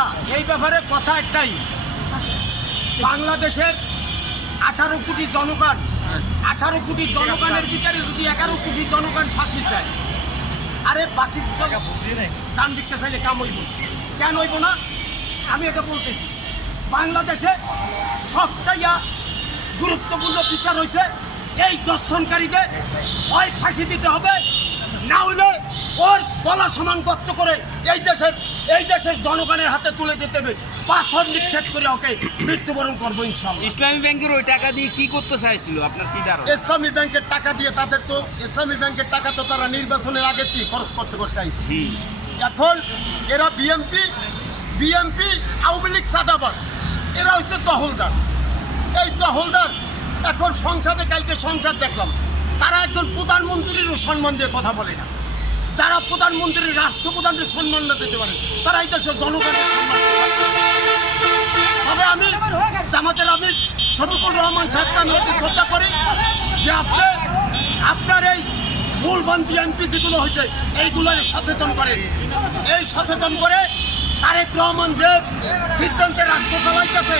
না, এই ব্যাপারে কথা একটাই, বাংলাদেশের 18 কোটি জনগণ, 18 কোটি জনগণের ভিতরে যদি 11 কোটি জনগণ ফাঁসি চায়, আরে বাকি দান দিতে চাইলে কাম হইব, কেন হইব না? আমি এটা বলতেছি, বাংলাদেশে সবচেয়ে গুরুত্বপূর্ণ বিচার হয়েছে এই দর্শনকারীদের হয় ফাঁসি দিতে হবে, না হলে ওর গলা সমান গর্ত করে এই দেশের জনগণের হাতে তুলে দিতে হবে, পাথর নিক্ষেপ করে ওকে মৃত্যুবরণ করবো ইনশাআল্লাহ। ইসলামী ব্যাংকের ওই টাকা দিয়ে কি করতে চাইছিল আপনার কি ধারণা? ইসলামী ব্যাংকের টাকা দিয়ে তাদের তো ইসলামী ব্যাংকের টাকা তো তারা নির্বাচনের আগে কি খরচ করতে আইছে। এখন এরা বিএমপি আওয়ামী লীগ সাদাবাস, এরা হচ্ছে দখলদার। এই দখলদার এখন সংসদে, কালকে সংসদ দেখলাম, তারা একজন প্রধানমন্ত্রীরও সম্মান দিয়ে কথা বলে না। যারা প্রধানমন্ত্রীর রাষ্ট্রপ্রধানকে সম্মান না দিতে পারে, তারা এই দেশের জনগণের সম্মান দিতে পারে। তবে আমি জামাতের আমির শফিকুর রহমান সাহেবকে আমি অতি শ্রদ্ধা করি যে আপনার এই ভুলভ্রান্তি এমপি যেগুলো হয়েছে এইগুলো সচেতন করেন, এই সচেতন করে তারেক রহমান দেব সিদ্ধান্তে রাষ্ট্র চালাইতেছে,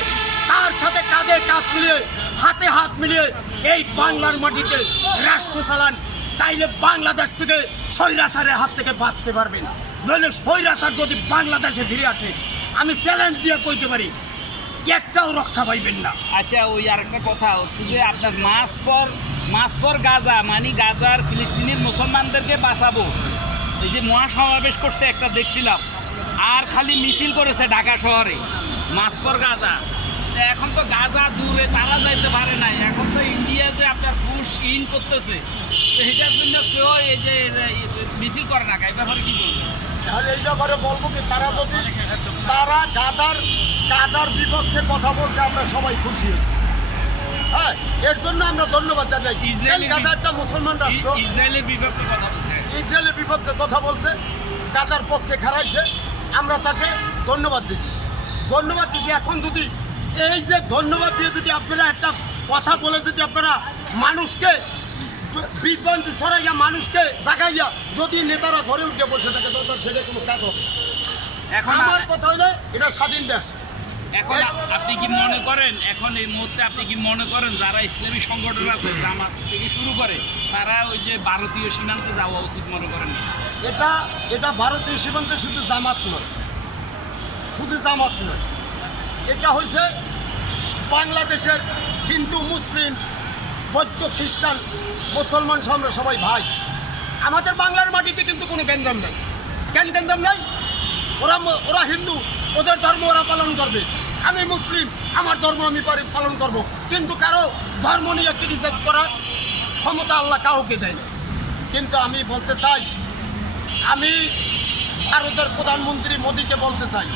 তার সাথে কাঁধে কাঁধ মিলিয়ে হাতে হাত মিলিয়ে এই বাংলার মাটিতে রাষ্ট্র চালান, তাইলে বাংলাদেশ থেকে স্বৈরাচারের হাত থেকে বাঁচতে পারবেন। নইলে স্বৈরাচার যদি বাংলাদেশে ফিরে আসে, আমি চ্যালেঞ্জ দিয়ে কইতে পারি একটাও রক্ষা পাইবেন না। আচ্ছা, ওই আরেকটা কথা হচ্ছে যে আপনার মাস ফর গাজা, মানে গাজার ফিলিস্তিনির মুসলমানদেরকে বাঁচাবো, এই যে মহাসমাবেশ করছে একটা দেখছিলাম, আর খালি মিছিল করেছে ঢাকা শহরে মাস ফর গাজা। এখন তো গাজা দূরে, তারা যাইতে পারে নাই, এখন তো ইন্ডিয়া যে আপনার পুশ ইন করতেছে, সেটার জন্য কেউ এই যে মিছিল করে না, এই ব্যাপারে কি বলবো? তাহলে এই ব্যাপারে বলবো কি, তারা গাজার বিপক্ষে কথা বলছে, আমরা সবাই খুশি হয়েছি। হ্যাঁ, এর জন্য আমরা ধন্যবাদ জানাই। গাজা একটা মুসলমান রাষ্ট্র, ইসরায়েলের বিপক্ষে কথা বলছে, ইসরায়েলের বিপক্ষে কথা বলছে, গাজার পক্ষে খারাইছে, আমরা তাকে ধন্যবাদ দিছি। এখন যদি এই যে ধন্যবাদ দিয়ে যদি আপনারা একটা কথা বলে যদি আপনারা মানুষকে বিভ্রান্তি ছড়াইয়া মানুষকে জাগাইয়া যদি নেতারা ঘরে উঠে বসে থাকে, তখন সেটা কোনো কাজ হবে। এখন আমার কথা হইলে এটা স্বাধীন দেশ। এখন আপনি কি মনে করেন, এখন এই মুহূর্তে আপনি কি মনে করেন যারা ইসলামী সংগঠন আছে জামাত থেকে শুরু করে, তারা ওই যে ভারতীয় সীমান্তে যাওয়া উচিত মনে করেন? এটা ভারতীয় সীমান্তে শুধু জামাত নয়, এটা হয়েছে বাংলাদেশের হিন্দু, মুসলিম, বৌদ্ধ, খ্রিস্টান, মুসলমান আমরা সবাই ভাই। আমাদের বাংলার মাটিতে কিন্তু কোনো গ্যাঞ্জাম নাই। গ্যাঞ্জাম নাই, ওরা হিন্দু, ওদের ধর্ম ওরা পালন করবে, আমি মুসলিম, আমার ধর্ম আমি পালন করব। কিন্তু কারো ধর্ম নিয়ে ক্রিটিসাইজ করার ক্ষমতা আল্লাহ কাউকে দেয় না। কিন্তু আমি বলতে চাই, আমি ভারতের প্রধানমন্ত্রী মোদীকে বলতে চাই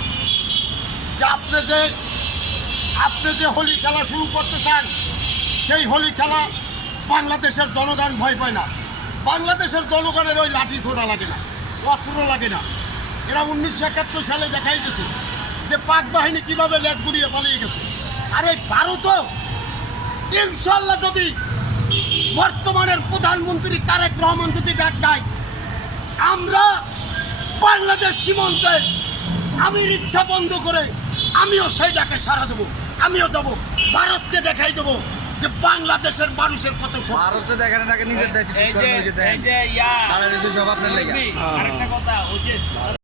যে আপনি যে হোলি খেলা শুরু করতে চান, সেই হোলি খেলা বাংলাদেশের জনগণ ভয় পায় না। বাংলাদেশের জনগণের ওই লাঠি ছোড়া লাগে না, অস্ত্র লাগে না। এরা 1971 সালে দেখাই গেছে যে পাক বাহিনী কিভাবে লেজ গুড়িয়ে পালিয়ে গেছে। আর এই ভারতও ইনশাল্লাহ যদি বর্তমানের প্রধানমন্ত্রী তারেক রহমান যদি ডাক দেয়, আমরা বাংলাদেশ সীমান্তে আমি রিক্সা বন্ধ করে আমিও সেই ডাকে সাড়া দেবো, আমিও যাবো, ভারতকে দেখাই দেবো যে বাংলাদেশের মানুষের কত। ভারতে দেখেন নিজের দেশ এই যে সব আপনার লেগে। আরেকটা কথা, ওই যে